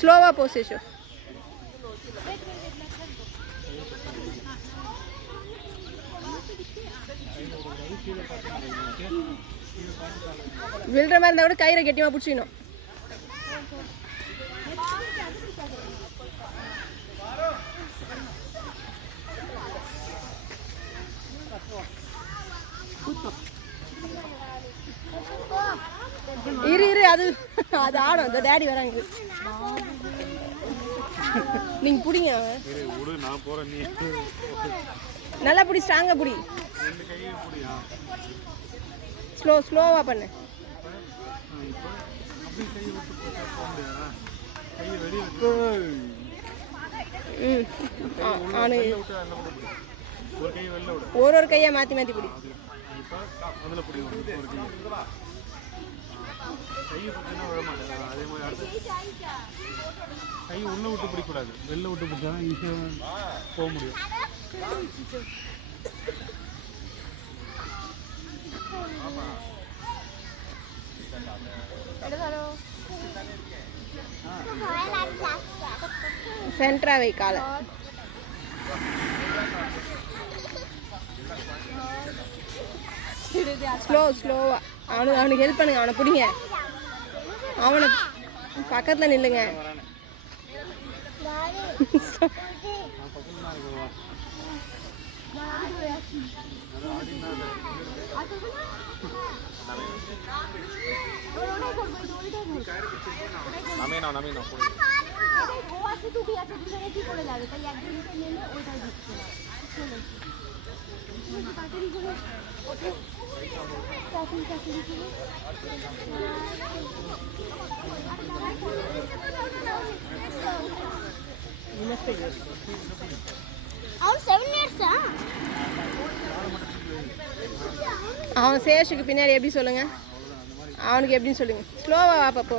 ஸ்லோவா போ சேஷு. விழுற மாதிரி இருந்தால் கூட கயிறை கெட்டியமாக பிடிச்சிக்கணும். இரு இரு, அது அது ஆடும். இந்த டேடி வராங்க. நீங்க பிடிங்க. நல்லா பிடி, ஸ்ட்ராங்கா பிடி. ஸ்லோவா பண்ணு. ஒரு கையா மாத்தி மாத்தி பிடி. கை உள்ள விட்டு பிடிக்கூடாது, வெளில விட்டு பிடிச்சாதான் ஈஸியாக போக முடியும். சென்ட்ரா வை கால. ஸ்லோவா. அவனுக்கு ஹெல்ப் பண்ணுங்க. அவனை பிடிங்க. அவனை பக்கத்துல நில்லுங்க. அவன் சேஷுக்கு பின்னாடி எப்படி சொல்லுங்க, அவனுக்கு எப்படின்னு சொல்லுங்க. ஸ்லோவா வா பாப்போ.